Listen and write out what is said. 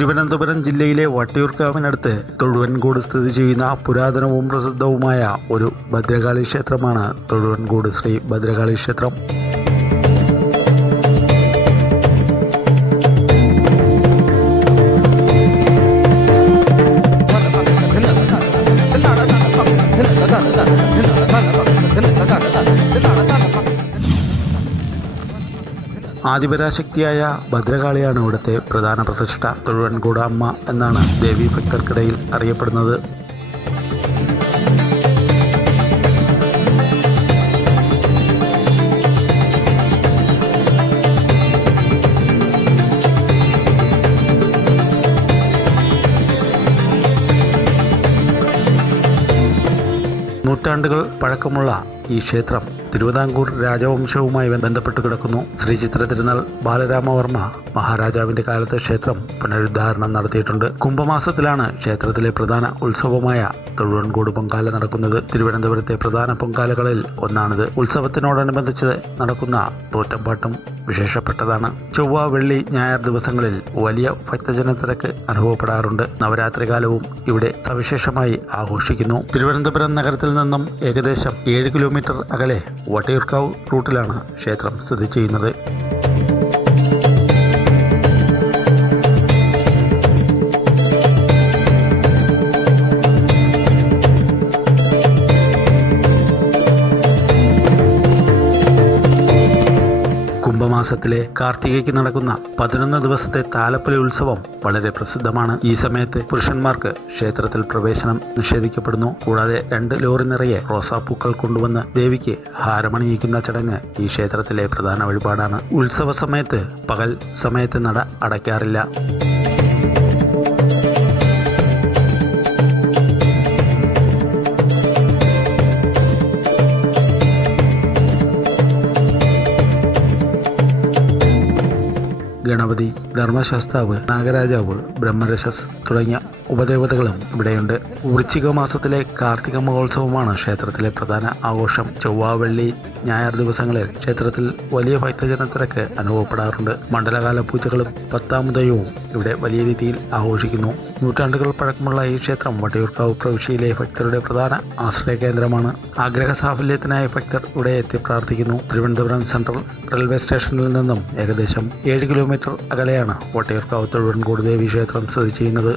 തിരുവനന്തപുരം ജില്ലയിലെ വട്ടിയൂർക്കാവിനടുത്ത് തൊഴുവൻകൂട് സ്ഥിതി ചെയ്യുന്ന പുരാതനവും പ്രസിദ്ധവുമായ ഒരു ഭദ്രകാളി ക്ഷേത്രമാണ് തൊഴുവൻകൂട് ശ്രീ ഭദ്രകാളി ക്ഷേത്രം. ആദിപരാശക്തിയായ ഭദ്രകാളിയാണ് ഇവിടുത്തെ പ്രധാന പ്രതിഷ്ഠ. തൊഴുവൻ അമ്മ എന്നാണ് ദേവി ഭക്തർക്കിടയിൽ അറിയപ്പെടുന്നത്. നൂറ്റാണ്ടുകൾ പഴക്കമുള്ള ഈ ക്ഷേത്രം തിരുവിതാംകൂർ രാജവംശവുമായി ബന്ധപ്പെട്ട് കിടക്കുന്നു. ശ്രീ ചിത്ര തിരുനാൾ ബാലരാമവർമ്മ മഹാരാജാവിന്റെ കാലത്ത് ക്ഷേത്രം പുനരുദ്ധാരണം നടത്തിയിട്ടുണ്ട്. കുംഭമാസത്തിലാണ് ക്ഷേത്രത്തിലെ പ്രധാന ഉത്സവമായ തൊഴുവൻകൂട് പൊങ്കാല നടക്കുന്നത്. തിരുവനന്തപുരത്തെ പ്രധാന പൊങ്കാലകളിൽ ഒന്നാണിത്. ഉത്സവത്തിനോടനുബന്ധിച്ച് നടക്കുന്ന തോറ്റമ്പാട്ടും വിശേഷപ്പെട്ടതാണ്. ചൊവ്വ വെള്ളി ഞായർ ദിവസങ്ങളിൽ വലിയ ഭക്തജന തിരക്ക് അനുഭവപ്പെടാറുണ്ട്. നവരാത്രി കാലവും ഇവിടെ സവിശേഷമായി ആഘോഷിക്കുന്നു. തിരുവനന്തപുരം നഗരത്തിൽ നിന്നും ഏകദേശം ഏഴ് കിലോമീറ്റർ അകലെ വട്ടിയൂർക്കാവ് റൂട്ടിലാണ് ക്ഷേത്രം സ്ഥിതി ചെയ്യുന്നത്. കുംഭമാസത്തിലെ കാർത്തികയ്ക്ക് നടക്കുന്ന പതിനൊന്ന് ദിവസത്തെ താലപ്പൊലി ഉത്സവം വളരെ പ്രസിദ്ധമാണ്. ഈ സമയത്ത് പുരുഷന്മാർക്ക് ക്ഷേത്രത്തിൽ പ്രവേശനം നിഷേധിക്കപ്പെടുന്നു. കൂടാതെ രണ്ട് ലോറി നിറയെ റോസാപ്പൂക്കൾ കൊണ്ടുവന്ന് ദേവിക്ക് ഹാരമണിയിക്കുന്ന ചടങ്ങ് ഈ ക്ഷേത്രത്തിലെ പ്രധാന വഴിപാടാണ്. ഉത്സവ സമയത്ത് പകൽ സമയത്ത് നട അടയ്ക്കാറില്ല. ഗണപതി ധർമ്മശാസ്താവ് നാഗരാജാവ് ബ്രഹ്മരശസ് തുടങ്ങിയ ഉപദേവതകളും ഇവിടെയുണ്ട്. വൃശ്ചിക മാസത്തിലെ കാർത്തിക മഹോത്സവമാണ് ക്ഷേത്രത്തിലെ പ്രധാന ആഘോഷം. ചൊവ്വ വെള്ളി ഞായർ ദിവസങ്ങളിൽ ക്ഷേത്രത്തിൽ വലിയ ഭക്തജനത്തിരക്ക് അനുഭവപ്പെടാറുണ്ട്. മണ്ഡലകാല പൂജകളും പത്താമുദയവും ഇവിടെ വലിയ രീതിയിൽ ആഘോഷിക്കുന്നു. നൂറ്റാണ്ടുകൾ പഴക്കമുള്ള ഈ ക്ഷേത്രം വട്ടിയൂർക്കാവ് പ്രവിശ്യയിലെ ഭക്തരുടെ പ്രധാന ആശ്രയ കേന്ദ്രമാണ് ആഗ്രഹ സാഫല്യത്തിനായി ഭക്തർ ഇവിടെ എത്തി പ്രാർത്ഥിക്കുന്നു. തിരുവനന്തപുരം സെൻട്രൽ റെയിൽവേ സ്റ്റേഷനിൽ നിന്നും ഏകദേശം ഏഴ് കിലോമീറ്റർ അകലെയാണ്. വട്ടിയൂർക്കാവ് തൊഴുവൻകൂട് ദേവി ക്ഷേത്രം സ്ഥിതി ചെയ്യുന്നത്.